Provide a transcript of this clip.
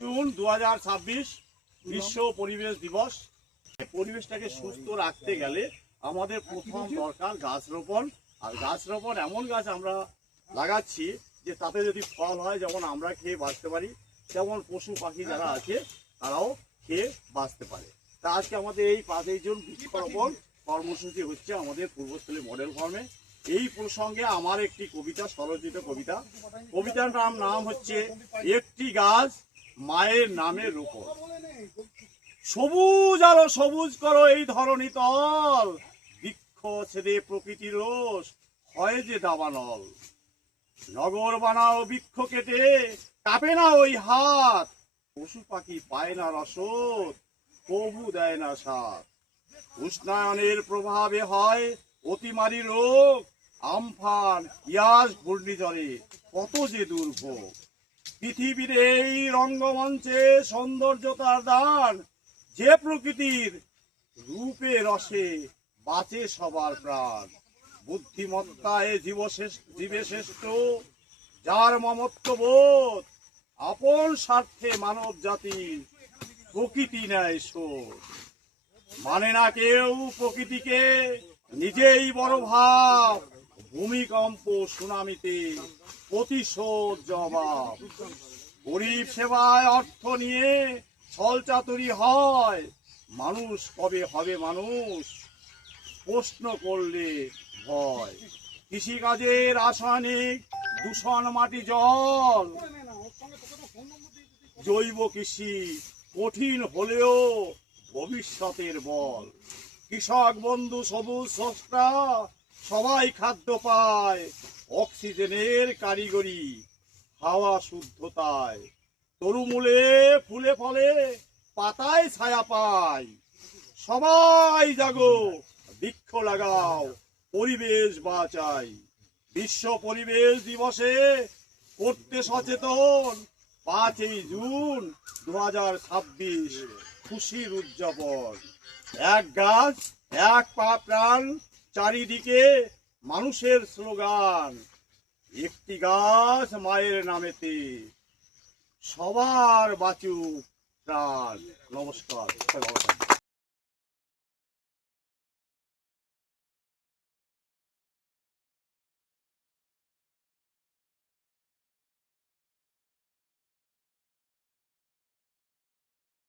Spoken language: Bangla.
জুন 2026 বিশ্ব পরিবেশ দিবস। পরিবেশটাকে সুস্থ রাখতে গেলে আমাদের প্রথম দরকার গাছ রোপণ। আর গাছ রোপণ এমন গাছ আমরা লাগাচ্ছি যে তাতে যদি ফল হয়, যেমন আমরা খেয়ে বাঁচতে পারি, যেমন পশু পাখি যারা আছে তারাও খেয়ে বাঁচতে পারে। তা আজকে আমাদের এই 5 জুন বৃক্ষরোপণ কর্মসূচি হচ্ছে আমাদের পূর্বস্থলী মডেল ফার্মে। এই প্রসঙ্গে আমার একটি কবিতা, স্বরচিত কবিতা। কবিতার নাম হচ্ছে একটি গাছ মায়ের নামে রোপণ। সবুজ আলো সবুজ করো এই ধরণী তল, বৃক্ষ ছেদে প্রকৃতির রোষ হয় যে দাবানল। নগর বানাও বৃক্ষ কেটে, কাঁপে না ওই হাত, পশু পাখি পায় না রসদ, কবু দেয় না সাথ। উষ্ণায়নের প্রভাবে হয় অতিমারী রোগ, আমফান ইয়াস ঘূর্ণিঝড়ে কত যে দুর্ভোগ। পৃথিবীর এই রঙ্গমঞ্চে সৌন্দর্যতার দান, যে প্রকৃতির রূপে রসে বাঁচে সবার প্রাণ। বুদ্ধিমত্তায় জীবে শ্রেষ্ঠ, যার মমত্ববোধ, আপন স্বার্থে মানব জাতি প্রকৃতি নেয় শোধ। মানে না কেউ প্রকৃতিকে, নিজেই বড় ভাব, ভূমিকম্প সুনামিতে প্রতিশোধ জবাব। গরিব সেবায় অর্থ নিয়ে ছলচাতুরি হয়, মানুষ কবে হবে মানুষ প্রশ্ন করলে ভয়। কৃষিকাজের রাসায়নিক দূষণ, মাটি জল, জৈব কৃষি কঠিন হলেও ভবিষ্যতের বল। কৃষক বন্ধু সবুজ স্রষ্টা, সবাই খাদ্য পায়, অক্সিজেনের কারিগরি হাওয়া শুদ্ধতায়। তরুমূলে ফুলে ফলে পাতায় ছায়া পায়, সবাই জাগো বৃক্ষ লাগাও পরিবেশ বাঁচাই। বিশ্ব পরিবেশ দিবসে করতে সচেতন 5 জুন 2026 খুশির উদযাপন। এক গাছ এক প্রাণ, চারিদিকে মানুষের স্লোগান, একটি গাছ মায়ের নামেতে সবার বাঁচুক প্রাণ। নমস্কার।